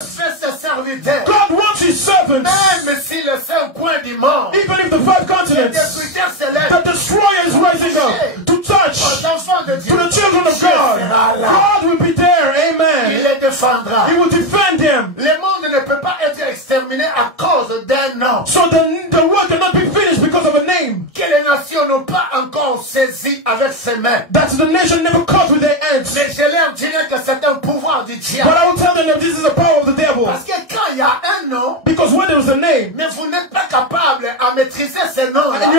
Fait ses serviteurs. God wants his servants. Même si le seul coin du monde, Even if the five le continents, destructeur s'élève the destroyer is rising up to touch aux enfants de Dieu. to the children of Dieu God. sera là. God will be there. Il Amen. les défendra. He will defend them. Le monde ne peut pas être exterminé à cause d'un nom So the work cannot be finished because of a name que les nations n'ont pas encore saisi avec ses mains. that the nation never caught with their hands. Mais je leur dirais que c'est un pouvoir du diable. But I will tell them that this is the power of the devil. Parce que quand il y a un nom, Because when there is a name, mais vous n'êtes pas capable à maîtriser ce nom-là, and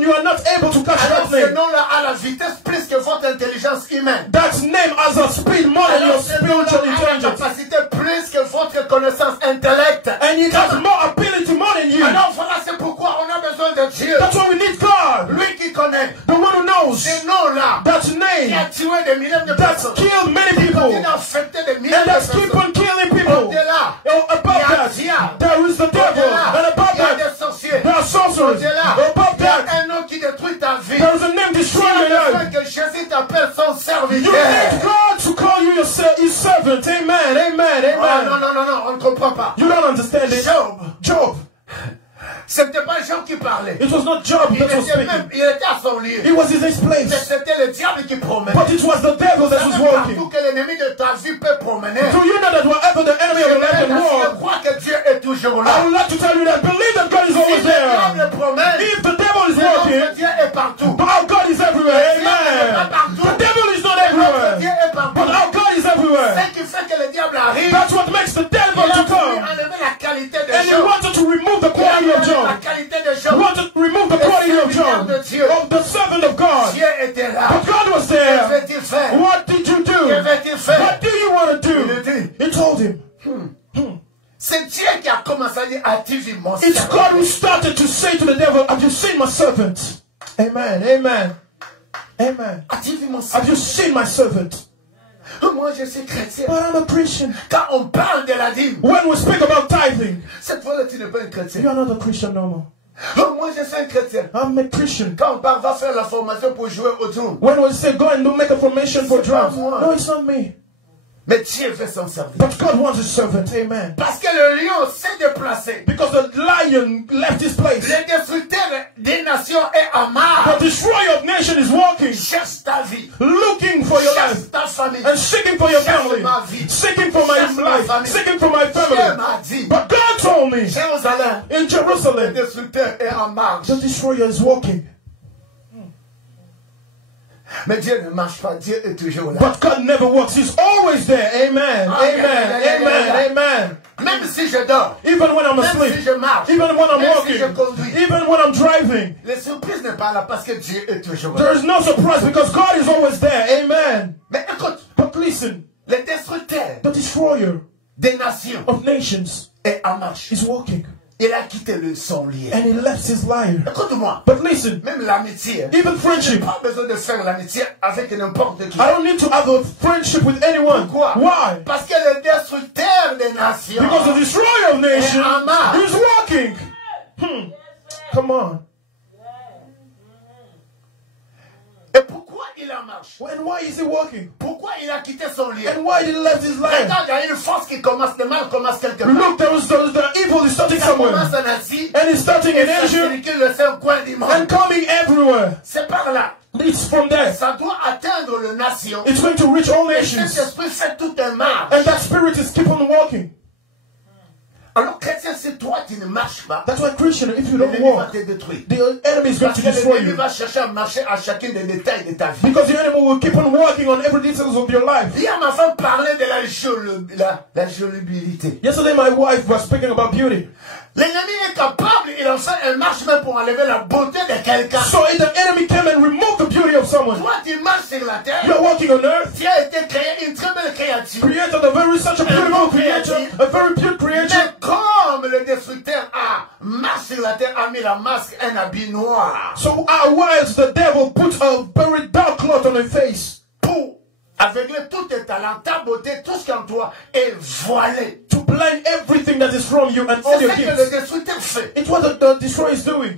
you are not able to catch alors that ce name, nom-là a la vitesse plus que votre intelligence humaine. that name has a speed more than your Alors ce nom-là spiritual a la intelligence. capacité plus que votre connaissance intellect. And it has more ability more than you. Alors voilà, c'est pourquoi on a besoin de Dieu. That's why we need God. Lui qui connaît The one who knows ce nom-là, that qui a name tué des milliers de that's personnes, killed many qui people, continue à affecter des milliers and de that's keep personnes. on killing people. Au-delà, Oh, above that, there is the devil, and above il y a that, des sorciers. there are sorcerers. Au-delà, Above il y a that, un nom qui détruit ta vie. there is a name Il y destroying your a besoin life. que Jésus t'appelle son You serviteur. need God to call you his servant. Amen, amen, Ah, non, amen. non, non, non, on ne comprend pas. You don't understand it. Job. C'était pas Jean qui parlait. It was not Job that was speaking. Il était à son lieu. He was in his Mais place. c'était le diable qui promenait. But it was the devil that was Partout walking. que l'ennemi de ta vie peut promener. Do you know that wherever the enemy of your life can Je walk, crois que Dieu est toujours I là. would like to tell you that believe that God is Si always le diable there. promène, If the devil is notre walking, Dieu est partout. but our God is everywhere. Amen. The devil is not Notre everywhere, Dieu est but partout. our God is everywhere. Ce qui fait que le diable arrive, That's what makes the devil il a to voulu come. enlever la qualité de And he Job. wanted to remove the Il a quality of enlevé la Job. qualité de He Job. wanted to remove the quality of Job, of the servant of God. Dieu était là. But God was Que there. veux-tu faire? What did you Que do? veux-tu faire? What do you want to Il a do? dit, He told him. c'est Dieu qui a commencé à dire, as-tu vu mon It's serviteur? God who started to say to the devil, have you seen my servant? Amen, amen, amen. As-tu vu mon Have you serviteur? seen my servant? Moi, je suis chrétien. But I'm a Christian. Quand on parle de la dîme, When we speak about tithing, cette fois-là, tu n'es pas un chrétien. you are not a Christian no more. Moi, je suis un chrétien. I'm a Christian. Quand on parle, va faire la formation pour jouer au drum. When we say go and do make a formation for C'est pas drums, moi. no, it's not me. Mais Dieu fait son serviteur. But God wants his servant, amen. Parce que le lion s'est déplacé. Because the lion left his place. Le destructeur des nations est en marche. The destroyer of nations is walking, Cherche ta vie. looking for your life, Cherche ta famille. and seeking for your Cherche family, ma vie. seeking for my Cherche ma life, famille. seeking for my Dieu family. m'a dit, But God told me Jérusalem, in le Jerusalem, destructeur est en marche. the destroyer is walking. Mais Dieu ne marche pas, Dieu est toujours là. But God never walks. He's always there. Amen. Amen. Amen. Amen. Même si je dors, Even when I'm même si asleep, je marche, even when I'm même si walking, je conduis, even when I'm driving, les surprises n'est pas là parce que Dieu est toujours là. there is no surprise because God is always there. Amen. Mais écoute, But listen, le destructeur the destroyer des nations of nations est en marche. is walking. Il a quitté son lieu. And he left his lyre. Écoute-moi, But listen, même l'amitié, even j'ai friendship, pas besoin de faire l'amitié avec n'importe qui. I don't need to have a friendship with anyone. Pourquoi? Why? Parce que le destructeur des nations Because the destroyer of nations Amen. is walking. Come on. Et pourquoi il en marche? And why is he walking? Pourquoi il a quitté son lieu? And why did he left his lyre? Regarde, il y a une force qui commence, le mal commence quelque part. Look, the evil is starting Ça commence somewhere. en Asie, And it's starting et in ça Asia circule le seul coin du monde. and coming everywhere. C'est par là. It's from there. Ça doit atteindre les nations. It's going to reach all Et nations. cet esprit fait tout un marche. And that spirit is keep on walking. Alors, chrétien, si toi tu ne marches pas, That's why Christian, if you don't l'ennemi va walk, te détruire. the enemy is going Parce to que destroy l'ennemi you. va chercher à marcher à chacun des détails de ta vie. Because the enemy will keep on walking on every details of your life. Hier, ma femme parlait de la jolibilité. Yesterday, my wife was speaking about beauty. L'ennemi est capable, il en fait un marche même pour enlever la beauté de quelqu'un. So if the enemy came and removed the beauty of someone, Toi, tu marches sur la terre. you're walking on earth, Tu as été créé une très belle créature. created a very such a beautiful creature, a very pure creature. Mais comme le destructeur a marché sur la terre, a mis la masque, un habit noir. So whilst the devil put a very dark cloth on her face Pour aveugler tous tes talents, ta beauté, tout ce qui est en toi est voilé. to blind everything that is from you and all C'est your ce que le gifts. destructeur fait. It's what the destroyer is doing.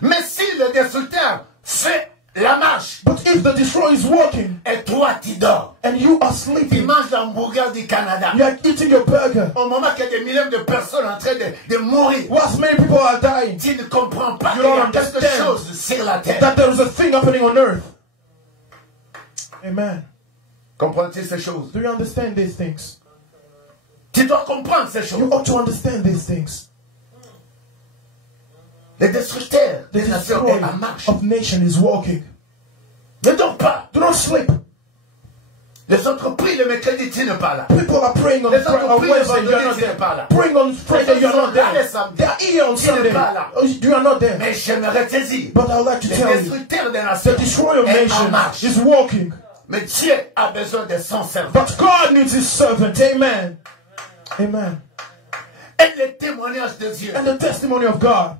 Mais si le destructeur fait la marche, But if the destroyer is walking et toi tu dors, and you are tu sleeping, manges l'hamburger du Canada, you are eating your burger, au moment qu'il y a des millions de personnes en train de mourir, whilst many people are dying, tu ne comprends pas You qu'il y a don't quelque understand chose sur la terre. that there is a thing happening on earth. Amen. Comprends-tu ces choses? Do you understand these things? Tu dois comprendre ces You choses. ought to understand these things. Le destructeur The des nations est destroyer en marche. of nation is walking. Ne dors pas. Do not sleep. Les autres prient le mercredi, tu n'es pas là. People are praying on Les autres prient le Wednesday, you are vendredi, not tu n'es there. pas là. Praying on Friday, you are not Là, les there. samedis. They are here on Tu n'es Sunday. pas là. You are not there. Mais j'aimerais te dire, But I would like to le tell you, destructeur des the nations destroyer of est en nation marche. is walking. Mais Dieu a besoin de son servant. But God needs his servant. Amen. Amen. Et le témoignage de Dieu And the testimony of God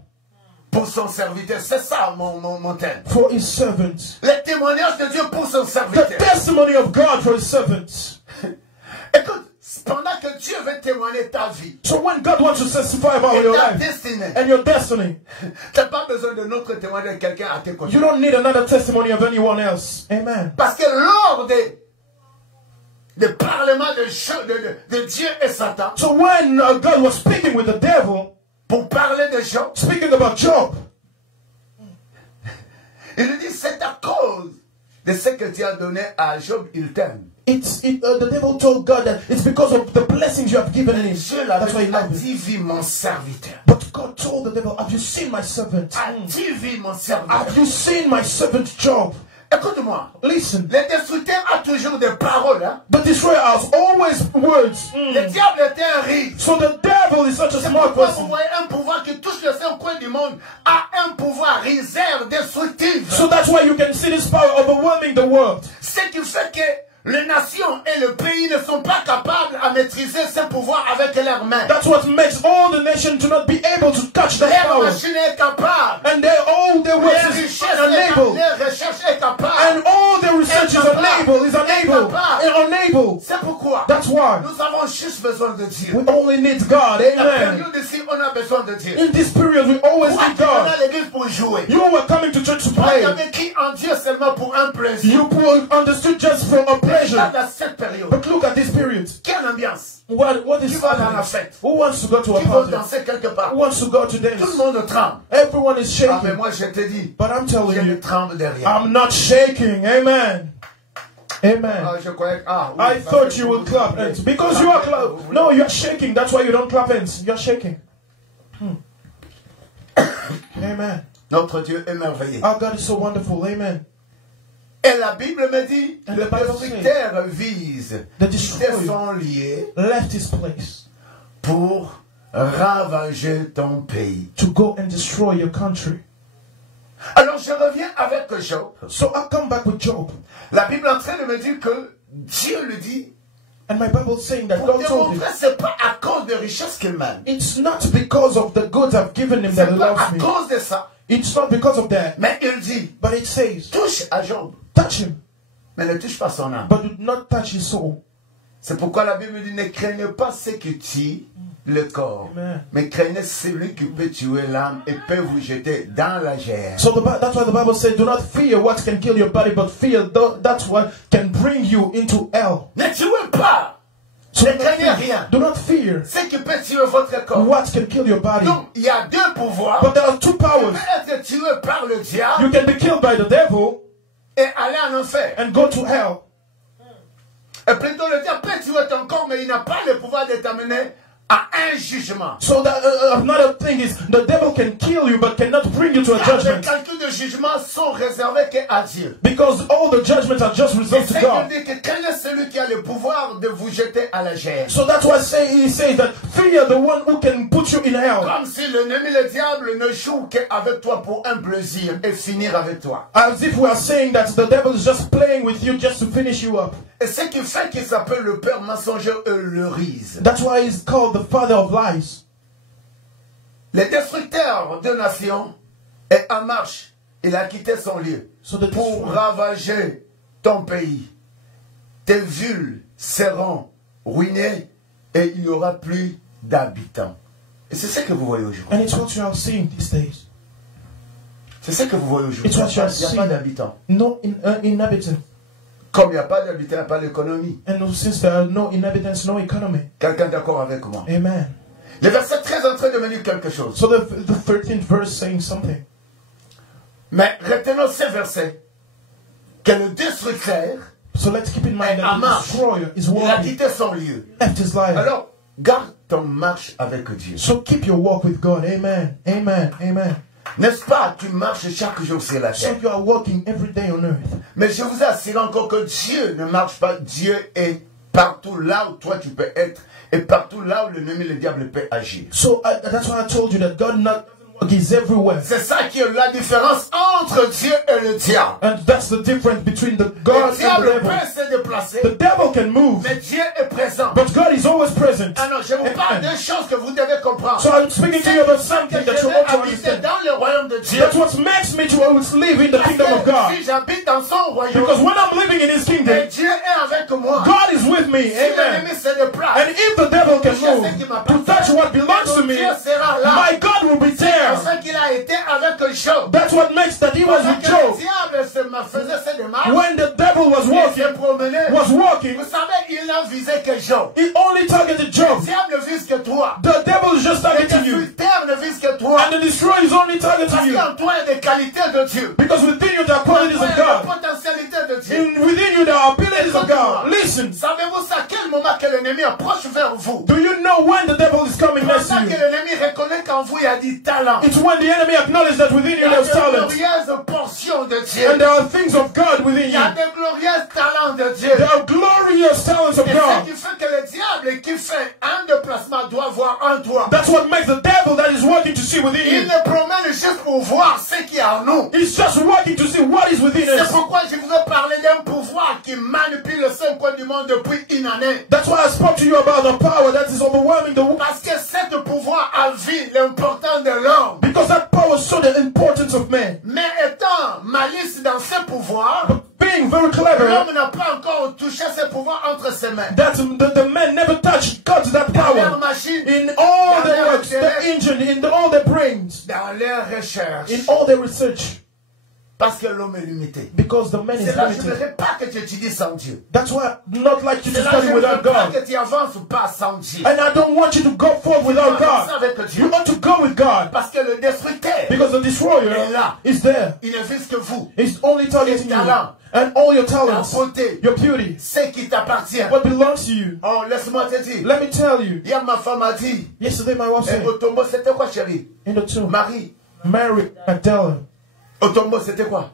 pour son serviteur, c'est ça mon thème. for his servants. Le témoignage de Dieu pour son The serviteur. testimony of God for his servants. Écoute, pendant que Dieu veut témoigner ta vie So when God wants to testify about et your ta life destinée, and your destiny, tu n'as pas besoin d'un autre témoignage de quelqu'un à tes côtés. you don't need another testimony of anyone else. Amen. Parce que lors des parlements de Dieu et Satan, So when God was speaking with the devil, pour parler de Job, speaking about Job, il lui dit, c'est à cause de ce que tu as donné à Job, il t'aime. the devil told God that it's because of the blessings you have given him. Dieu That's why l'avait he loved him. dit, vu mon serviteur. But God told the devil, have you seen my servant? As-tu vu mon serviteur? Have you seen my servant Job? Écoute-moi. Listen, Le destructeur a toujours des paroles. Hein? the destroyer has always words. Le diable était un riche. So the devil is such a C'est smart pourquoi vous person. voyez un pouvoir qui touche les 5 coins du monde a un pouvoir réserve destructif. So that's why you can see this power overwhelming the world. Ce qui fait que les nations et le pays ne sont pas capables à maîtriser ce pouvoir avec leurs mains. That's what makes all the nations to not be able to touch that Leur power. machine est capable. And all their Les works is richesses, unable. les recherches est capable. And all their research is unable, and unable. C'est pourquoi That's why nous avons juste besoin de Dieu. we only need God. La Amen. période ici, on a besoin de Dieu. In this period, we always Pourquoi need tu viens God. à l'église pour jouer? You were coming to church to Toi, play. tu avais qui en Dieu seulement pour un plaisir. You understood just for a pleasure. Dans cette période, But look at this period. quelle ambiance. What Qui is va dans la happening? fête? Who wants to go to a Qui va party? danser quelque part? Who wants to go to Tout le dance? monde tremble. Everyone is Ah, mais shaking. moi, je te dis, But I'm je telling ne you, tremble de rien. I'm not shaking. Amen. Amen. Ah, je croyais que, oui, I parce thought que you vous- would clap hands. Because you are clap. No, you are shaking. That's why you don't clap hands. You are shaking. Amen. Notre Dieu est merveilleux. Our God is so wonderful. Amen. Et la Bible me dit, And le the Bible destructeur vise, The quitter destroyer son lieu left his place pour ravager ton pays. to go and destroy your country. Alors je reviens avec Job. So I come back with Job. La Bible est en train de me dire que Dieu lui dit, And my Bible is saying that pour God told him, démontrer, c'est pas à cause de richesse qu'il m'aime. it's not because of the goods I've given him that C'est he pas à loves me. cause de ça. It's not because of that. Mais il dit, But it says, touche à Job, touch him, mais ne touche pas son âme. but do not touch his soul. C'est pourquoi la Bible dit, ne craignez pas ce qui tue le corps, Amen. mais craignez celui qui peut tuer l'âme et peut vous jeter dans la gère. So that's why the Bible says, do not fear what can kill your body, but fear that's what can bring you into hell. Ne tuez pas, So ne craignez rien. do not fear Ce qui peut tuer votre corps. what can kill your body. Donc, il y a deux pouvoirs. But there are two Vous powers. pouvez être tué par le diable You can be killed by the devil et aller en enfer. and go to hell. Et plutôt le diable peut tuer ton corps, mais il n'a pas le pouvoir de t'amener à un jugement. So that another thing is, the devil can kill you but cannot bring you to a Car les judgment. calculs de jugement sont réservés qu'à Dieu. Because all the judgments are just Et reserved c'est to qu'il God. dit que quel est celui qui a le pouvoir de vous jeter à la gère? So that's why he says that fear the one who can put you in hell. Comme si l'ennemi, le diable, ne joue qu'avec toi pour un plaisir et finir avec toi. As if we are saying that the devil is just playing with you just to finish you up. Et ce qui fait qu'il s'appelle le père mensongère et le rise. That's why he's called the father of lies. Le destructeur de nations est en marche. Il a quitté son lieu So the pour destroyer, ravager ton pays. Tes villes seront ruinées et il n'y aura plus d'habitants. Et c'est ce que vous voyez aujourd'hui. and it's what you are seeing these days. C'est ça que vous voyez aujourd'hui. It's what you are Il n'y a pas seeing. d'habitants. No inhabitant. Comme il n'y a pas d'habitants, il n'y a pas d'économie. And since there are no inhabitants, no economy. Quelqu'un d'accord avec moi? Amen. Le verset 13 est en train de me dire quelque chose. So the 13th verse saying something. Mais retenons ce verset. Que le destructeur, So let's keep in mind that the destroyer is il a walking, quitté son lieu. left his life. Alors, garde ton marche avec Dieu. So keep your walk with God. Amen. Amen. Amen. N'est-ce pas? Tu marches chaque jour sur la So terre. you are walking every day on earth. Mais je vous assure encore que Dieu ne marche pas. Dieu est partout là où toi tu peux être. Et partout là où l'ennemi, le diable peut agir. So that's why I told you that God not He's everywhere. C'est ça qui est la différence entre Dieu et le diable. And that's the difference between the God Le and the diable devil. peut se déplacer, The devil can move, mais Dieu est présent. but God is always present. Ah non, je vous parle de choses que vous devez comprendre. So I'm speaking to you about something Que that je you vais ought to habiter understand. dans le royaume de Dieu. That's what makes me to always live in the Parce kingdom of que God. si j'habite dans son royaume, Because when I'm living in His et kingdom, Dieu est avec moi, God is with me. si Amen. l'ennemi se déplace, And if the devil can move to touch what belongs to me, Dieu sera là. my God will be C'est there. pour ça qu'il a été avec Job. That's what makes that he was Pendant with que Job. le diable faisait ses démarches, When the devil was il walking, s'est promené. walking, Vous savez, il n'a visé que Job. he only targeted Le Job. diable ne vise que toi. The devil is just Le targeting you. destructeur ne vise que toi. And the destroyer is only Parce targeting you. qu'en toi, il y a des qualités de Dieu. Because within you there are qualities En of toi, il y a des God. potentialités de Dieu. Within you there are abilities of God. Listen, Savez-vous à quel moment que l'ennemi approche vers vous? do you know when the devil is coming next to Pendant que you? l'ennemi reconnaît qu'en vous il y a du talent. It's when the enemy acknowledges that within Il y you a there's de talent. glorieuses portions de Dieu. And there are things of God within Il y a you. de glorieux talents de Dieu. There are glorious talents of Et ce God. qui fait que le diable qui fait un déplacement doit voir en toi. That's what makes the devil that is working to see within Il you. ne promène juste pour voir ce qu'il y a en nous. He's just working to see what is within C'est us. pourquoi je vous ai parlé d'un pouvoir qui manipule le cinq coins du monde depuis une année. That's why I spoke to you about the power that is overwhelming the world. Parce que ce pouvoir a vu l'importance de l'homme. Because that power saw the importance of man. Mais étant malice dans ce pouvoir, Being very clever, l'homme n'a pas encore touché ce pouvoir entre ses mains. that the man never touched God's that Dans leur power. machine, In all dans their leur works, the intellect, engine, in all their brains, dans leurs recherches. in all their research. Parce que l'homme est limité. Because the man is C'est là que je ne limited. voudrais pas que tu étudies sans Dieu. That's why I not like you to C'est là que study je ne without veux pas God. que tu avances pas sans Dieu. And I don't want you to go forward without Avance God. avec Dieu. You want to go with God. Parce que le destructeur, Because the destroyer est là. is there. Il ne vise que vous. He's only targeting Les you. talents. And all your La talents, beauté, your beauty, ce qui t'appartient. what belongs to you. Oh, laisse-moi te dire. Let me tell you. Hier, ma femme a dit, Yesterday my wife et said, au tombeau, c'était quoi, chérie? in the tomb, Marie, Mary Magdalene, au tombeau, c'était quoi?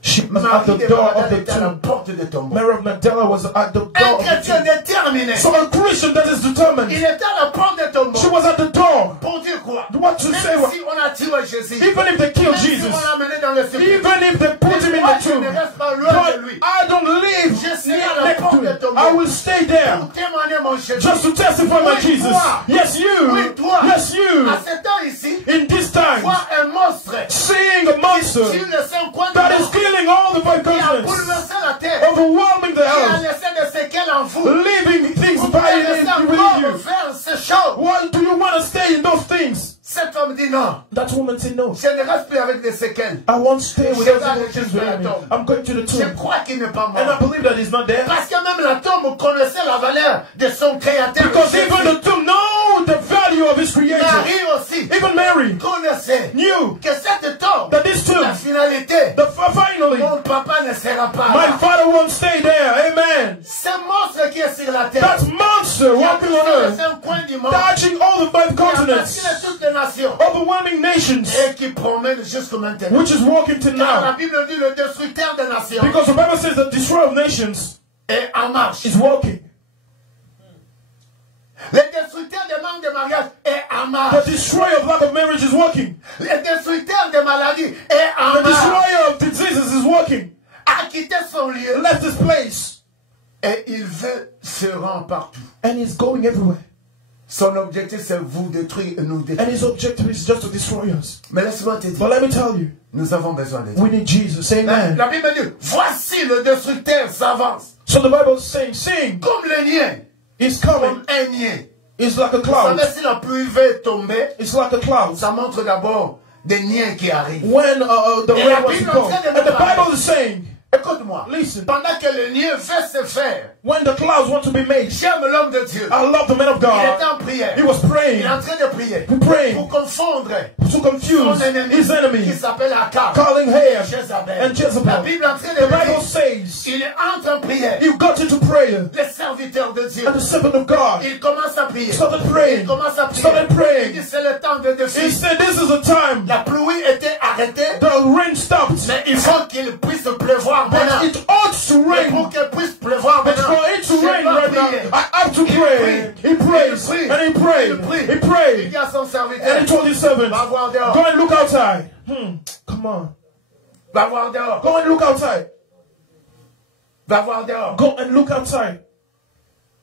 she was at Marie the de door of Magdala the était à la tomb. porte de tombeau. Mary of Magdala was at the door Un of the chrétien tomb. déterminé. So a Christian that is Il determined. était à la porte de tombeau. She was at the door. Pour dire quoi? What to say? Même si on a tué Jésus. Even if they kill Même si Jesus, on l'a amené dans le sépulcre. even if they put him in Moi, the je tomb, ne reste pas loin de but lui. I don't live Je serai à la next porte to de him. tombeau. I will stay there Pour témoigner mon Jésus. just to testify my Oui, Jesus. toi. Yes, you. Oui, toi. Yes, you. À ce temps ici, In this time, voir un monstre seeing a monster sur le cinq coins du that is monde killing all the five qui a continents, bouleversé la terre, overwhelming the qui a earth, laissé des séquelles en vous. leaving things Vous by pouvez rester within encore you. faire ces choses. Why do you want to stay in those things? Cette femme dit non. That woman said no. Je ne reste plus avec des séquelles. I won't stay with Je those vais aller things jusqu'à la within me. tombe. I'm going to the Je tomb. crois qu'il n'est pas And I mort. believe that he's not there. Parce que même la tombe connaissait la valeur de son créateur. Because even the tomb know the value of his creator. Marie aussi Even Mary connaissait knew que cette tombe, that this tomb, la finalité, finally, mon papa ne sera pas my là. father won't stay there. Amen. Ce monstre qui est sur la terre, That monster qui a walking touché on les earth, cinq coins du monde, touching all the five qui a continents, fasciné toutes les nations, overwhelming nations, et qui promène jusqu'à maintenant. which is walking to Car la now. Bible dit le destructeur des nations Because the Bible says that the destroyer of nations est en marche. is walking. Le destructeur des manques de mariage est en The marche. destroyer of lack of marriage is walking. Le destructeur des maladies est en The marche. destroyer of diseases is walking. A quitté son lieu. Left his place. Et il veut se rendre partout. And he's going everywhere. Son objectif, c'est vous détruire et nous And détruire. his objective is just to destroy us. Mais laisse-moi te dire, But let me tell you, nous avons besoin de Dieu. we need Jesus. Amen. La Bible dit, voici le destructeur s'avance. So the Bible is saying, sing, Comme le nien. is Comme coming. un nien. It's like a Vous cloud. savez, si la pluie veut tomber, It's like a cloud. ça montre d'abord des niais qui arrivent. when the Et rain la was Bible to come. est en train de And the nous parler. Bible is saying, Écoute-moi. listen, Pendant que le niais veut se faire, when the clouds want to be made, j'aime l'homme de Dieu. I love the man of Il était God. en prière. He was Il praying est en train de prier. praying Pour confondre to confuse son ennemi his qui enemy, s'appelle Akab. calling Ahab Jézabel. and Jezebel. La Bible est en train de The le Bible dire. says Il entre en prière. he got into prayer, Les serviteurs de Dieu. and the servant of God Il commence à prier. started Il praying. commence à prier. Started praying. Il dit c'est le temps de He défi. said, "This is the time." La pluie était arrêtée, The rain stopped, mais il faut qu'il puisse pleuvoir maintenant. but it ought to Et rain. pour qu'il puisse pleuvoir But maintenant, for it to je rain dois right now, prier. I have to pray. He prays and he prayed. He Il prayed dit à son and serviteur, he told his servant, va voir dehors. "Go and look outside." Come on, Va voir dehors. go and look outside. Va voir dehors. Go and look outside.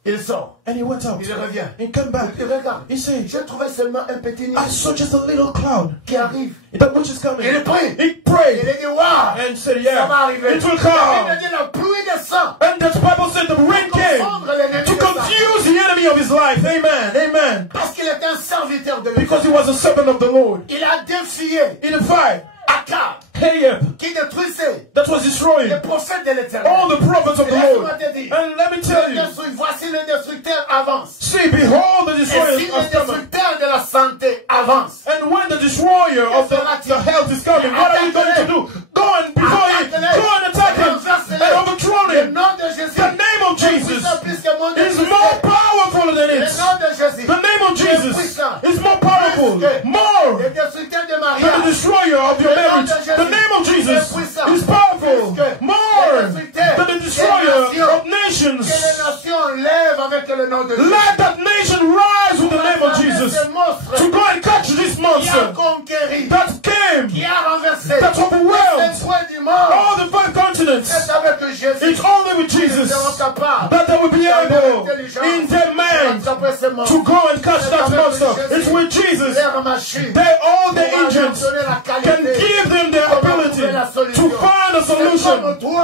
Il sort. And he went out. Il revient. He came back. Il regarde. He said, Je trouvais seulement un petit "I saw nuage just a little cloud qui arrive. that which is coming." Il prie. He Il prayed a dit, waouh, and said, ça va "Yeah, arriver. it will La come." Bible dit, la pluie descend. And the Bible said the rain came Confondre l'ennemi to de sa vie. confuse the enemy of his life. Amen. Amen. Parce qu'il était un serviteur de Dieu. Because he was a servant of the Lord. Il a défié In the fight, Akab, Ahab, qui détruisait that was destroying les prophètes de l'Éternel. all the prophets of the Lord. Laisse-moi te dire, And let me tell you, voici le destructeur avance. see, behold, the Et destroyer si is le coming. destructeur de la santé avance, And when the destroyer of the health is coming, what are we going to do? Go and before him, go and attack him and overthrow le him. nom de Jésus The name of Jesus plus que mon nom is more powerful than Le it. nom de Jésus The name of Jesus is more powerful, more le destructeur de than the Maria. destroyer of your marriage. The name of Jesus is powerful, more than the destroyer of Que nations. les nations lèvent avec le nom de Jésus. Let that nation rise with the name of Jesus Ce monstre to go and catch this qui a monster conquéri, that came, qui a renversé that overwhelmed les points du monde. all the 5 continents. C'est avec Jésus It's only with qu'ils Jesus seront capables that they will be able, in their mind, to go and catch that monster. It's with Jesus. Leur machine They, all the pour leur agents, donner la can qualité. give them the ability to find a solution.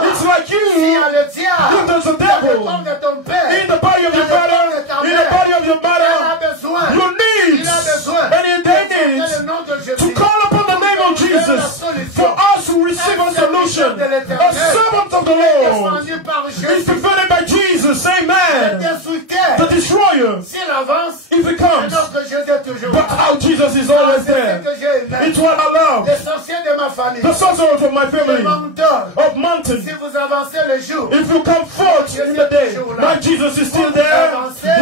It's like S'il y you, a le diable if there's a dans le devil corps de ton père, in the body of your brother, in the body of your il a mother, besoin, you need, il a besoin and they d'invoquer need le nom de to Jésus. call upon the name of Jesus for us to receive a solution. A servant of the Lord Défendu par is Jésus. defended by Jesus. Le Amen. The destructeur, destroyer, s'il avance, if he comes, notre Jésus est toujours but là. how Jesus is Ah, always c'est ce there. que j'ai aimé. It's what I love. Les sorciers de ma famille, The sorcerers of my les family, menteurs, of mountain. si vous avancez le jour, If you come forth in the day, my Jesus is still there.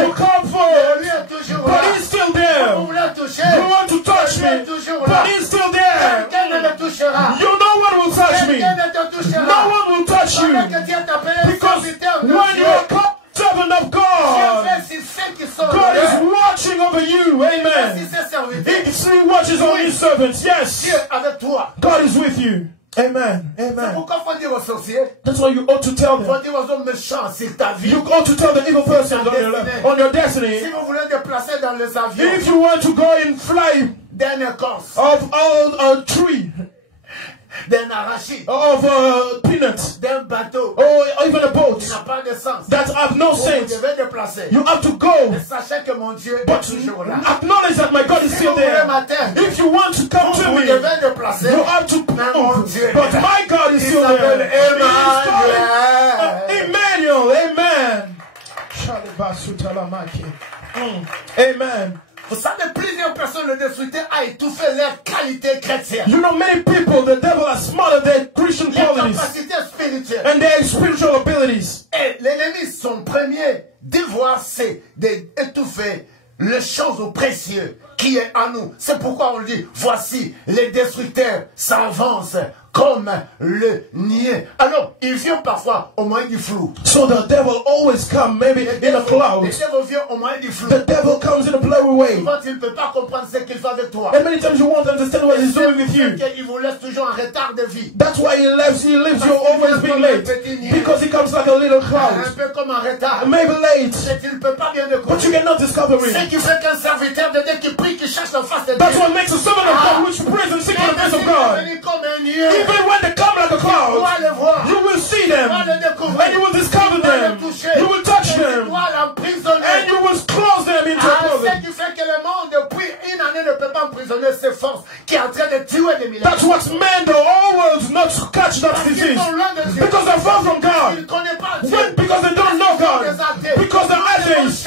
You come lui forth, est toujours but là. he's still Vous there. voulez toucher, You want to touch lui est me, toujours là. but he's still there. Quelqu'un ne me touchera. You, no one will touch me. Quelqu'un ne te touchera. No one will touch you. Pendant que Dieu t'appelle Because serviteur de when Dieu, you are called servant of Dieu God, fait si ceux qui sont God là, is watching over you. si Amen. ces serviteurs, He watches on his servants. Yes. Dieu avec toi. God is with you. Amen. C'est Amen. pourquoi il faut dire aux sorciers, That's why you ought to tell il faut them. dire aux hommes méchants sur ta vie. You ought to tell the evil persons on your Si destiny. vous voulez déplacer dans les avions If you want to go and fly d'un écorce, of a tree, d'un arachide, of peanuts, d'un bateau or even a boat qui n'a pas de sens, that have no vous sense, devez déplacer. you have to go. Et sachez que mon Dieu est But toujours là. acknowledge that my God is Si still vous voulez there. m'atteindre, If you want to come to vous me, devez déplacer. you have to Mais mon move. Dieu est But là. my God is Il still s'appelle there. He is Emmanuel. Emmanuel. Amen. Amen. Vous savez, plusieurs personnes, le destructeur a étouffé leur qualité chrétienne, You know, many people, the devil has smothered their Christian les qualities capacités spirituelles. and their spiritual abilities. Et l'ennemi, son premier devoir, c'est d'étouffer les choses précieuses qui est en nous. C'est pourquoi on dit, voici, les destructeurs s'avancent comme le niais. Alors, il vient parfois au moyen du flou. So the devil always comes maybe in a Le cloud. devil vient au moyen du flou. The devil comes in a blurry way. Quand il ne peut pas comprendre ce qu'il fait avec toi. And many times you won't understand what he's doing with you. Il vous laisse toujours en retard de vie. That's why he leaves you always being late. Because he comes like a little Un cloud. peu comme en retard. Maybe late. Et tu ne peux pas bien But you découvrir. cannot discover Ce it. qui fait qu'un serviteur de Dieu qui prie, qui cherche la face de Dieu. That's what makes a servant of God which prays and seeks the face of God. Comme un niais. Even when they come like a Tu cloud, dois le voir. you will see them. Tu dois le découvrir. And you will discover Tu dois le them. toucher. You will touch Et tu them. dois l'emprisonner. And you will close them into a Ce closet. qui fait que le monde depuis une année ne peut pas emprisonner emprisonner ces forces qui est en train de tuer des milliers. That's what's made the whole world not to catch that disease. Because they're far from God. Because they don't know God. Because they're atheists.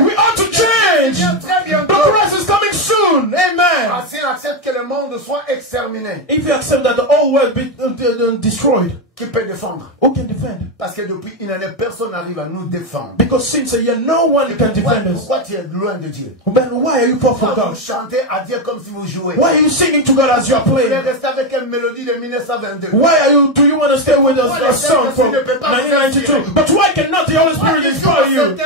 We ought to change. The Christ is coming soon. Amen. S'il accepte que le monde soit exterminé, if you accept that the whole world be destroyed, qui peut défendre? Who can defend? Parce que depuis une année, personne n'arrive à nous défendre. Because since a year, no one can defend us. Pourquoi tu es loin de Dieu? Then why are you far from God? Vous chantez à Dieu comme si vous jouez. Why are you singing to God as you are Vous playing? restez avec une mélodie de 1922. Do you want to stay with a song from 1992? But why cannot the Holy Spirit inspire you?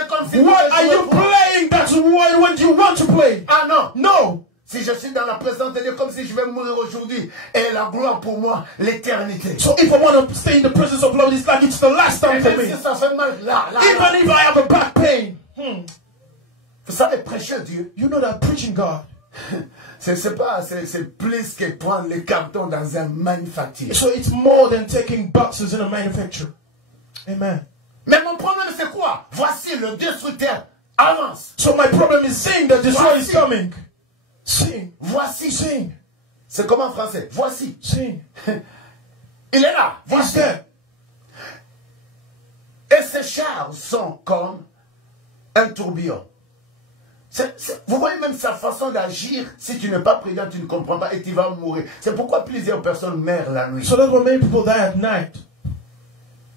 Why are you playing that when you want to play? Ah non. No. Si je suis dans la présence de Dieu, comme si je vais mourir aujourd'hui, et la gloire pour moi, l'éternité. So if I want to stay in the presence of Lord, it's like it's the last time for me. Si ça fait mal, Even if I have a back pain. Vous savez, prêcher Dieu. You know that preaching God. C'est plus que prendre les cartons dans un manufacture. So it's more than taking boxes in a manufacturer. Amen. Mais mon problème c'est quoi? Voici le destructeur avance. So my problem is seeing that the destroyer is coming. Sing. Voici. Sing. C'est comme en français. Voici. Sing. Il est là. Voici. Et ces chars sont comme un tourbillon. Vous voyez même sa façon d'agir. Si tu n'es pas prudent, tu ne comprends pas et tu vas mourir. C'est pourquoi plusieurs personnes meurent la nuit. So that's why many people die at night.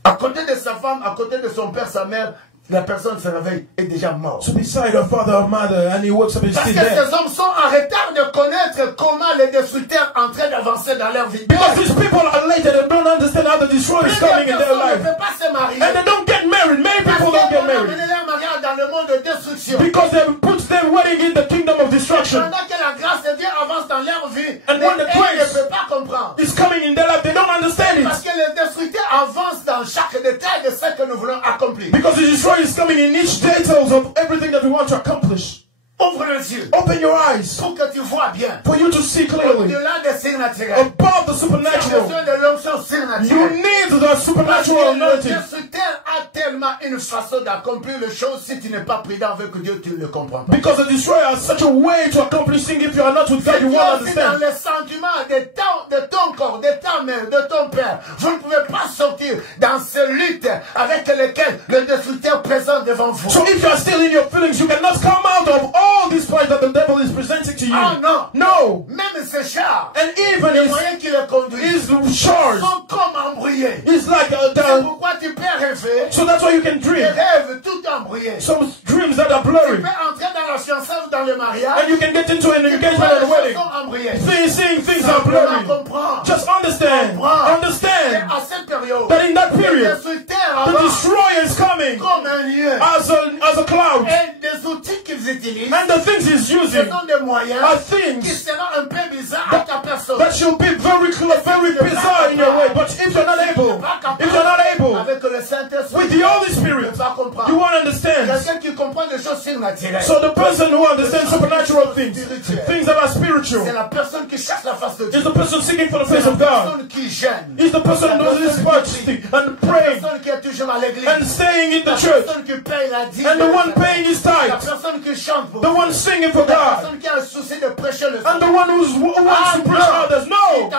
À côté de sa femme, à côté de son père, sa mère, la personne se réveille et est déjà morte. So beside her father or mother, and he wakes up and Parce still que dead. ces hommes sont en retard de connaître comment les destructeurs sont en train d'avancer dans leur vie. Because these people are late and they don't understand how the destroyer is coming in their life. Ne peuvent pas se marier. And they don't get married. Many people don't get married. Dans le monde de destruction. Because they put their wedding in the kingdom of destruction. Pendant que la grâce de Dieu avance dans leur vie, And when the grace ne peuvent pas comprendre. is coming in their life, they don't understand Parce it. que les destructeurs avancent dans chaque détail de ce que nous voulons accomplir. Because the destroyer is coming in each details of everything that we want to accomplish. Ouvre les yeux. Open your eyes. Pour que tu vois bien. For you to see clearly. Au-delà des signes naturels. Above the supernatural. De l'onction surnaturelle. You need the supernatural anointing. Le destructeur a tellement une façon d'accomplir les choses. Si tu n'es pas prudent avec Dieu, tu ne le comprends pas. Because the destroyer has such a way to accomplish things. If you are not with God, you won't understand. Dans les sentiments de ton corps, de ta mère, de ton père, vous ne pouvez pas sortir dans ces luttes avec lesquelles le destructeur présente devant vous. So if you are still in your feelings, you cannot come out of all these fights that the devil is presenting to you. Ah non. No. Même ces chars, And even les moyens qui les conduisent chars sont comme embrouillés. It's like C'est pourquoi tu peux rêver. So that's why you can dream. Des rêves tout embrouillés. Some dreams that are Tu blurry. peux entrer dans la fiançaille ou dans le mariage. And you can get into an engagement and a wedding. Seeing things are blurry. Just understand. Understand à cette période, that in that period, the destroyer is coming comme un lieu. As a cloud. Et des outils qu'ils utilisent, and the things he's using ce sont des moyens are things qui seront un peu bizarres à ta personne. that should be very bizarre in your way. But if you're not able, avec le Saint-Esprit, with the Holy Spirit, you won't understand. Quelqu'un qui comprend des choses surnaturelles. So the person who understands supernatural things that are spiritual, c'est la personne qui cherche la face de Dieu. is the person seeking for the face of God. Qui gêne. Is the person who is fasting and praying qui est toujours à l'église. and staying in the church. Qui paye la dîme. And the one paying his tithe. La personne qui chante pour the one singing for la God. personne qui a le souci de prêcher le And the one who wants to preach others. No.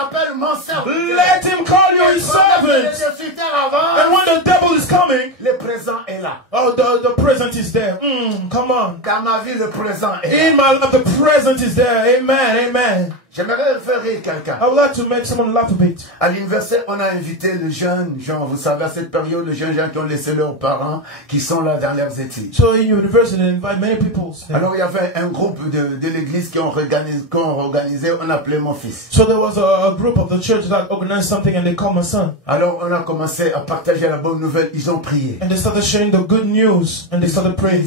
Let him call you his servant. And when the devil is coming, le présent est là. Oh, the present is there. Come on. Dans ma vie, le présent est là. In my life, the present is there. Amen. Amen. J'aimerais faire rire quelqu'un. I would like to make someone laugh a bit. À l'université, on a invité les jeunes gens. Vous savez, à cette période, les jeunes gens qui ont laissé leurs parents, qui sont là dans leurs études. So in university, they invite many people. Alors il y avait un groupe de l'église qui ont organisé, on appelait mon fils. So there was a group of the church that organized something and they called my son. Alors on a commencé à partager la bonne nouvelle. Ils ont prié. And they started sharing the good news and they started praying.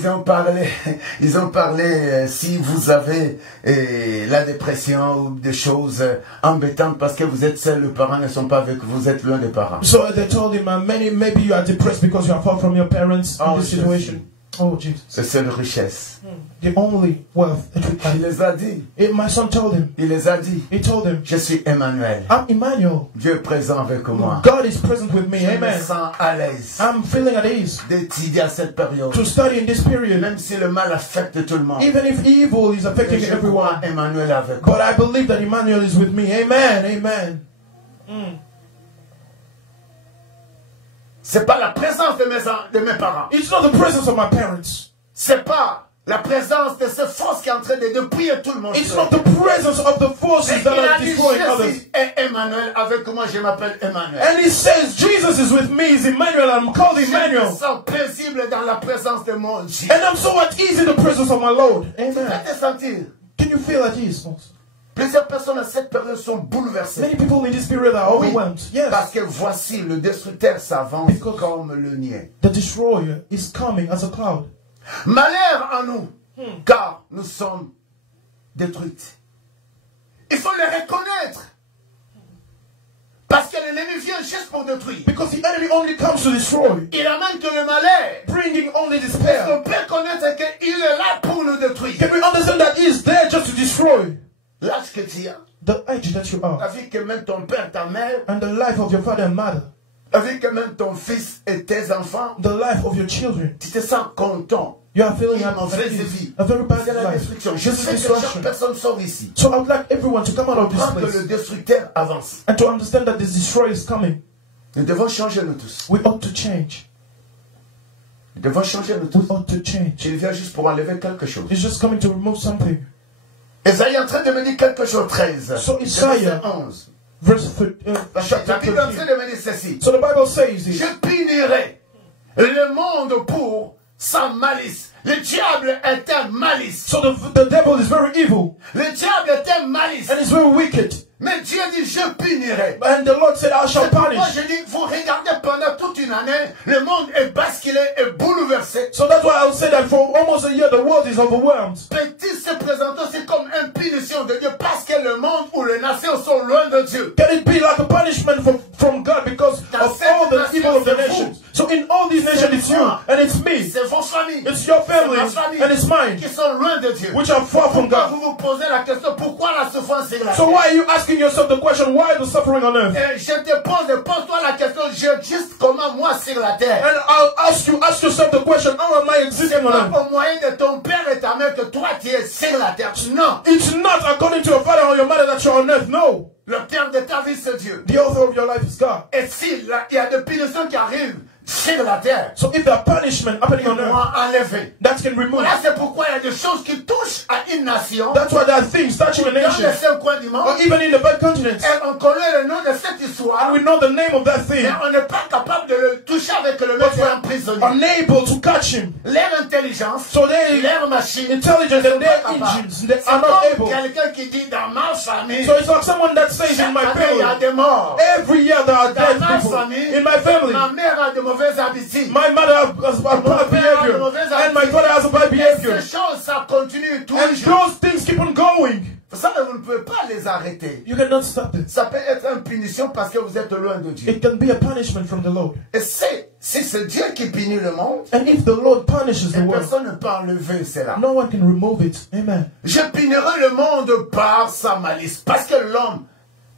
Ils ont parlé si vous avez la dépression ou des choses embêtantes parce que vous êtes seul, les parents ne sont pas avec vous, êtes loin des parents. So they told him, maybe you are depressed because you are far from your parents in this situation. Oh, Jesus. C'est seule richesse. The only wealth that we Il have. les a dit. My son told him. Il les a dit. He told him, Je suis Emmanuel. I'm Emmanuel. Dieu est présent avec moi. God is present with me. Je me Amen. sens à l'aise I'm feeling at ease d'étudier à cette période. to study in this period. Même si le mal affecte tout le monde. Even if evil is affecting Je everyone. vois Emmanuel avec moi. But I believe that Emmanuel is with me. Amen. Amen. C'est pas la présence de mes parents. It's not the presence of my parents. C'est pas la présence de cette force qui est en train de dépouiller tout le monde. It's not the presence of the forces that are destroying others. Jésus est Emmanuel avec moi, je m'appelle Emmanuel. And he says, Jesus is with me, is Emmanuel, I'm called Je me Emmanuel. sens paisible dans la présence de mon Dieu. And I'm so at ease in the presence of my Lord. Amen. Faites sentir. Can you feel at ease, folks? Plusieurs personnes à cette période sont bouleversées. Many people in this period are overwhelmed. Yes. Parce que voici, le destructeur s'avance comme le niais. The destroyer is coming as a cloud. Malheur en nous, car nous sommes détruits. Il faut le reconnaître. Parce que l'ennemi vient juste pour détruire. Because the enemy only comes to destroy. Il amène que le malheur. Bringing only On despair. peut connaître qu'il est là pour nous détruire. Can we understand that he is there just to destroy? L'âge que tu as, The age that you la are. vie que même ton père, ta mère, And the life of your father and mother. la vie que même ton fils et tes enfants, The life of your children. tu te sens content. You are feeling Ils m'ont fait des a vies. very bad C'est la life. destruction. Je This is sais que chaque destruction. personne sort ici. So I would like everyone to come out of this Comprendre que le place destructeur avance. and to understand that this destroyer is coming. Nous devons changer nous tous. We ought to change. Nous devons changer nous We tous. ought to change. Il vient juste pour enlever quelque chose. It's just coming to remove something. Esaïe est en train de me dire quelque chose, 13. So Isaiah, Verset 11. verse Parce que la chapter Bible est en 13. train de me dire ceci. So the Bible says this. Je punirai le monde pour sa malice. Le diable est un malice. So the devil is very evil Le diable est un malice. and is very wicked. Mais Dieu dit, je punirai. And the Lord said, I shall C'est pourquoi punish. je dis, vous regardez pendant toute une année, le monde est basculé et bouleversé. So that's why I would say that for almost a year the world is overwhelmed. Petit se présente aussi comme une punition de Dieu parce que le monde ou les nations sont loin de Dieu. Can it be like a punishment from God because of all the evil of the nations? So in all these nations it's you and it's me. C'est vos familles. It's your C'est ma family famille and it's mine, qui sont loin de Dieu. which are far from Pourquoi God. vous vous posez la question, pourquoi la souffrance est là? So why are you asking yourself the question, why the suffering on earth? Et je te pose-toi la question, j'existe comment moi sur la terre? And I'll ask yourself the question, how am I C'est existing on pas earth? au moyen de ton père et ta mère que toi tu es sur la terre. Non. It's not according to your father or your mother that you're on earth, no. Le père de ta vie, c'est Dieu. The author of your life is God. Et s'il y a des punitions qui arrivent sur la terre, So if there are punishment happening on on earth, va enlever. that can remove. Voilà, c'est pourquoi il y a des choses qui touchent à une nation, That's why there are things touching a dans nation, les 5 coins du monde, or even in the bad continents, et on connaît le nom de cette histoire, and we know the name of that thing, mais on n'est pas capable de le toucher avec le mec qui est emprisonné. unable to catch him. Leur intelligence, So they leur machine, intelligent and their engines, they c'est are not comme able. quelqu'un qui dit dans ma famille, So it's like someone that says in chaque my année il y a family, des morts. every year there are Dans dead ma people. famille, In my family, ma mère a de mauvaises habitudes. my mother has a bad behavior, and my father has a bad behavior. Ces choses, ça continue And toujours. those things keep on going. Vous savez, vous ne pouvez pas les arrêter. You cannot stop it. Ça peut être une punition parce que vous êtes loin de Dieu. It can be a punishment from the Lord. Et si c'est Dieu qui punit le monde, And if the Lord punishes the world, personne ne peut enlever cela. no one can remove it. Amen. Je punirai le monde par sa malice. Parce que l'homme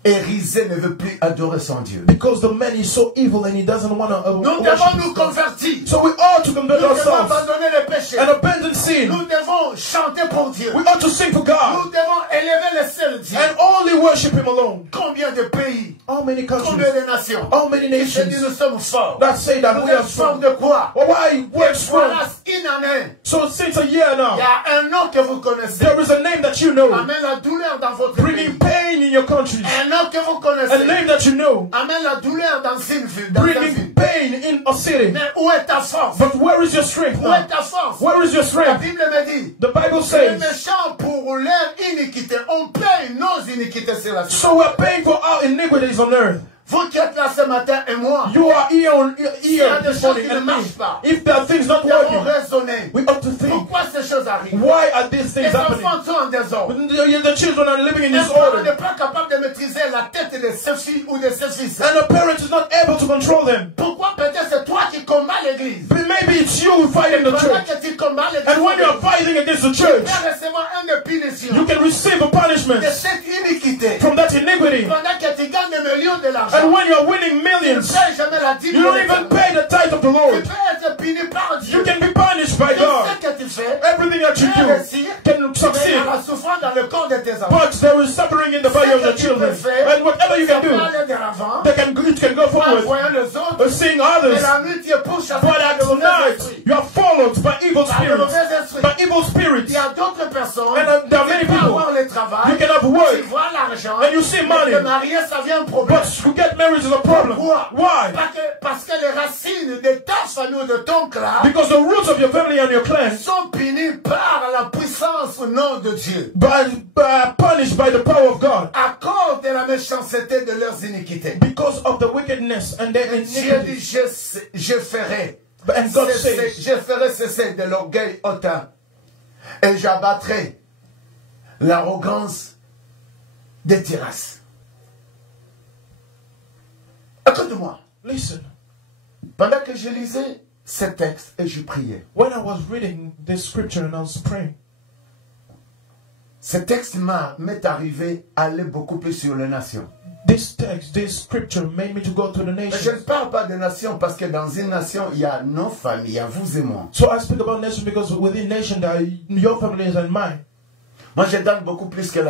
Érisée ne veut plus adorer son Dieu. Because the man is so evil and he doesn't want to Nous devons nous convertir. So we ought to convert Nous devons ourselves abandonner les péchés. and abandon sin. Nous devons chanter pour Dieu. We ought to sing for God Nous devons élever le seul Dieu. and only worship Him alone. Combien de pays, How many countries, combien de nations how many qui se disent nations nous sommes forts. that say that Vous we are êtes forts strong? de quoi? Well, why? We're strong. Voilà une année. So since a year Il y now, a un nom que vous connaissez. there is a name that you know, Amène la douleur dans votre bringing pays. pain in your countries. Un nom que vous connaissez. A name that you know, Amène la douleur dans une ville. Dans ta bringing ville. pain in a city. Mais où est ta force? But where is your strength Où est now? ta force? Where is your La strength? Bible me dit. The Bible Les says, méchants pour leur iniquité, on paye nos iniquités sur la terre. so we're paying for our iniquities on earth. Vous qui êtes là ce matin et moi, You are here il y a des this choses morning qui ne and me. marchent pas. If there are things not Nous devons working, raisonner. we ought to think, Pourquoi ces choses arrivent? why are these Les things happening? enfants sont en désordre. The children are living in Un parent disorder, n'est pas capable de maîtriser la tête de ses filles ou de ses fils. and the parent is not able to control them. Pourquoi peut-être c'est toi qui combats l'église. But maybe it's you fighting the church. Que tu combats l'église. And when you are fighting against the church, tu peux recevoir une punition. You can receive a punishment de cette iniquité. From that iniquity. Pendant que tu gagnes des millions de l'argent. And when you are winning millions, tu ne payes jamais la dîme. You don't even pay the tithe of the Lord. Tu peux être puni par Dieu. You can be punished by God. Ce que tu fais, everything that you do can succeed. La souffrance dans le corps de tes enfants. But there is suffering in the body of your children. And whatever you can do, it can go forward. Seeing others. But at night, you are followed by evil spirits. By evil spirits. And there are many people. You can have work. And you see money. But to get married is a problem. Why? Parce que les racines de ta famille ou de ton clan. Because the roots of your family and your clan sont punis par la puissance au nom de Dieu. Punished by the power of God. À cause de la méchanceté de leurs iniquités. Because of the wickedness and their iniquity. Dieu dit, je ferai. And God says, je ferai cesser de l'orgueil hautain. Et j'abattrai l'arrogance des terrasses. Écoute-moi. Listen. Pendant que je lisais ce texte et je priais. When I was reading this scripture and I was praying. Ce texte m'est arrivé à aller beaucoup plus sur les nations. This text, this scripture made me to go to the nations. Je ne parle pas de nations parce que dans une nation, il y a nos familles, il y a vous et moi. So I speak about nation because within nation there are your families and mine. Moi, je donne beaucoup plus que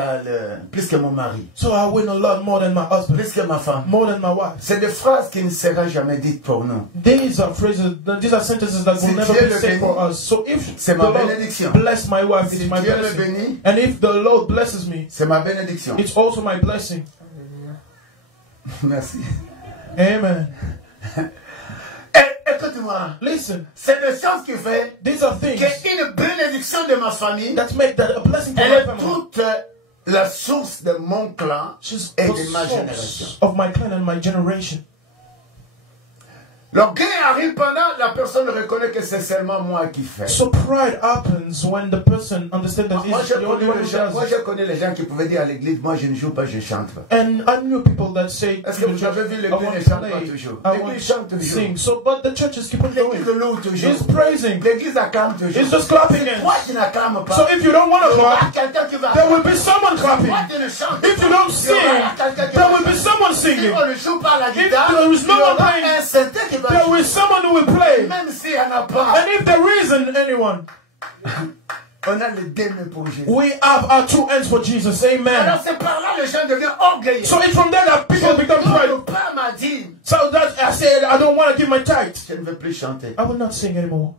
mon mari. So I win a lot more than my husband. Plus que ma femme. More than my wife. C'est des phrases qui ne seront jamais dites pour nous. These are phrases, these are sentences that will never be said for us. So if the Lord bless my wife, it's my blessing. And if the Lord blesses me, c'est ma bénédiction. It's also my blessing. Merci. Amen. Écoute-moi. Listen. C'est des choses qui fait These are things qu'une bénédiction de ma famille, that make that a blessing to elle my est family. toute la source de mon clan et de ma génération. Of my clan and my generation. L'orgueil arrive pendant la personne reconnaît que c'est seulement moi qui fais. So pride happens when the person understands that moi, it's the only one who does. Moi, je connais les gens qui pouvaient dire à l'église, moi je ne joue pas, je chante pas. And I knew people that say, est-ce que vous avez vu l'église ne chante pas toujours? L'église chante toujours. Sing. So, but the churches keep on going. L'église loue toujours. It's praising. L'église acclame toujours. It's just clapping. Toi qui n'acclames pas. So if you don't want to clap, there will be someone clapping. If you don't sing, there will be someone singing. If there is no one playing, there will be someone who will play. Même s'il n'y en a pas. And if there isn't anyone, on a les deux mains pour Jésus. We have our two hands for Jesus. Amen. Alors c'est par là les gens deviennent orgueilleux. So it's from there that people become proud. So that I said, I don't want to give my tithe. Je ne veux plus chanter. I will not sing anymore.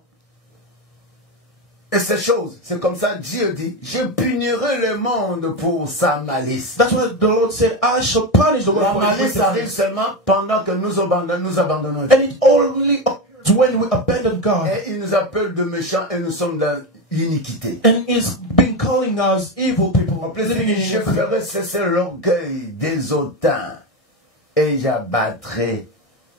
Et ces choses, c'est comme ça Dieu dit, je punirai le monde pour sa malice. That's what the Lord said, I shall punish the world. La malice arrive seulement pendant que nous abandonnons. And it only occurs when we abandon God. Et il nous appelle de méchants et nous sommes dans l'iniquité. And he's been calling us evil people. En plus, je ferai cesser l'orgueil des hautains et j'abattrai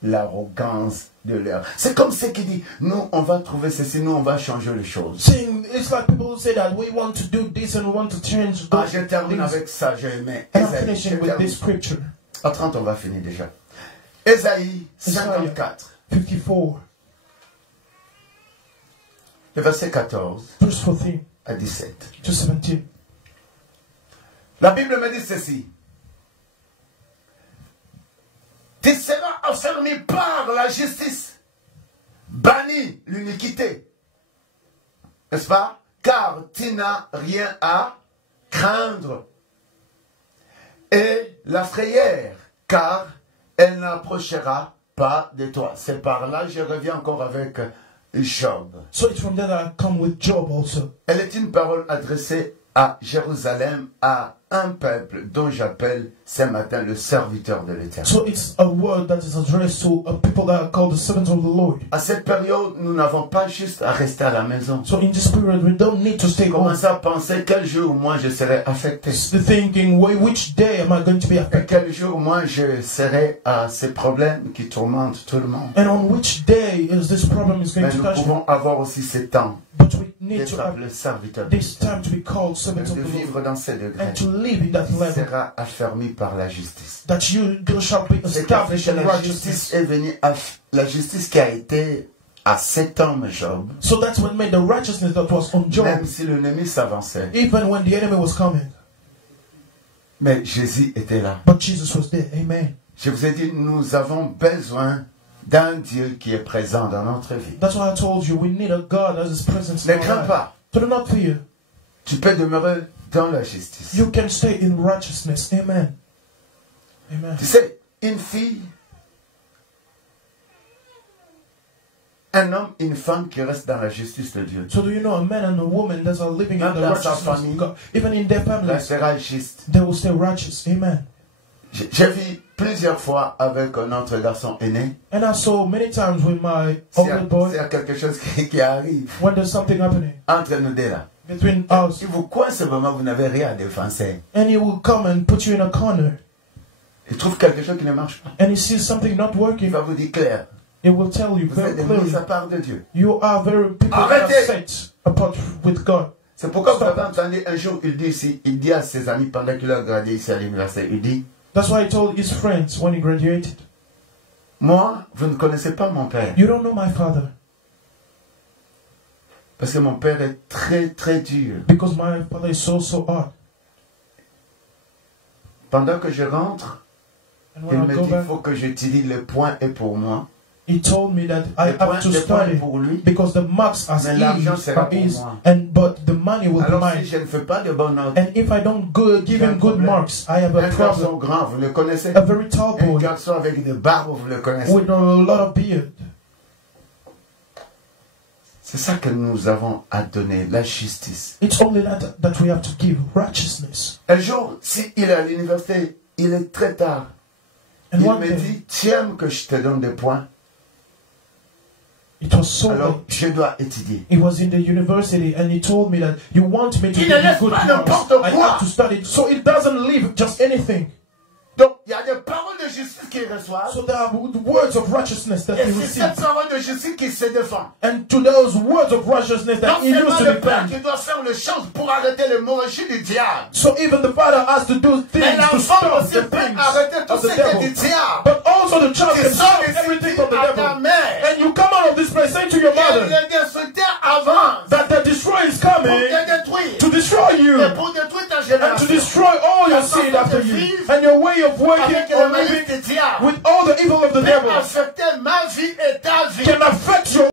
l'arrogance de leur. C'est comme ce qui dit, nous on va trouver ceci, nous on va changer les choses. It's like people say that we want to do this and we want to change those je termine avec ça, je mets. I'm finishing with this scripture. À 30 on va finir déjà. Ésaïe 54. 54. Le verset 14 Verse 14 à 17. To 17. La Bible me dit ceci. Tu seras affermi par la justice, banni l'iniquité. N'est-ce pas? Car tu n'as rien à craindre. Et la frayère, car elle n'approchera pas de toi. C'est par là, je reviens encore avec Job. So it's from there that I come with Job also. Elle est une parole adressée à Jérusalem, à un peuple dont j'appelle ce matin le serviteur de l'Éternel. So it's a word that is addressed to a people that are called the servants of the Lord. À cette période, nous n'avons pas juste à rester à la maison. So in this period, we don't need to stay home. Commencez à penser quel jour moi je serai affecté. The thinking, which day am I going to be affected? Et quel jour moi je serai à ces problèmes qui tourmentent tout le monde. And on which day is this problem is going Mais to nous touch me? pouvons avoir aussi ce temps But we need to d'être have le serviteur this time to be called servants of de the vivre Lord dans ces degrés. and to live in that level. Sera affermi par la justice. That you shall be C'est qu'en fait established que in la righteousness. justice est venue, la justice qui a été à cet homme Job. So that's what made the righteousness that was on Job. Même si l'ennemi s'avançait. Even when the enemy was coming. Mais Jésus était là. But Jesus was there. Amen. Je vous ai dit, nous avons besoin d'un Dieu qui est présent dans notre vie. That's why I told you we need a God that is present in Ne our crains life. pas. Do not fear. Tu peux demeurer dans la justice. You can stay in righteousness. Amen. Amen. Tu sais, une fille, un homme, une femme qui reste dans la justice de Dieu. So do you know a man and a woman that are living in the Dans sa righteousness famille, of God, even in their families, restera juste. they will stay righteous. Amen. J'ai vu plusieurs fois avec notre garçon aîné. And I saw many times with my S'il y older boy, a quelque chose qui arrive when there's something happening entre nous deux là. between us, Si vous coincez vraiment, vous n'avez rien à défoncer. and he will come and put you in a corner, Il trouve quelque chose qui ne marche pas. and he sees something not Il working, va vous dire clair. it will tell you Vous very êtes des clearly. mises à part de Dieu. You are very people that are Arrêtez. set apart with God. C'est pourquoi vous avez entendu un jour, il dit ici, il dit à ses amis pendant qu'il a gradué ici à l'université, il dit, That's why he told his friends when he graduated, moi, vous ne connaissez pas mon père. you don't know my father, Parce que mon père est très, très dur. because my father is so hard. Pendant que je rentre, And il when I me go dit, il back, faut que j'étudie le point et pour moi. he told me that I have to Le point study pour lui. because the marks are Mais l'argent sera pour his, moi. but the money will be Alors si mine. je ne fais pas de bonnes notes, And if I don't give J'ai un him good problème. marks, I have a un problem. garçon grand, vous le connaissez? A very tall Un boy garçon avec des barbes, vous le connaissez? with a lot of beard. C'est ça que nous avons à donner, la justice. It's only that we have to give righteousness. Un jour, s'il est à l'université, il est très tard. And Il one me day, dit, tu aimes que je te donne des points? it was so Alors, late. je dois étudier. He was in the university and he told me that you want me to Il give ne laisse you good pas marks. n'importe I quoi. have to study. So it doesn't leave just anything. Donc, il y a des paroles de justice qu'il reçoit. So there are words of righteousness that Et he c'est cette receives. parole de justice qui se défend. And to those words of righteousness that Non he used seulement to le père defend. qui doit faire les choses pour arrêter l'hémorragie du diable. So even the father has to do Mais things to l'enfant stop aussi the peut things arrêter tout of ce the qui est devil. du diable. But also the child Tu can sors stop d'ici, everything dis from the à ta devil. mère. And you come out of this place saying to your Que mother le destructeur avance that the destroyer is pour coming te détruire. to destroy you Et pour détruire ta and to génération. destroy all your seed after you and your way of working Avec le or malice living du diable. with all the evil of the Peut devil affecter ma vie et ta vie. can affect your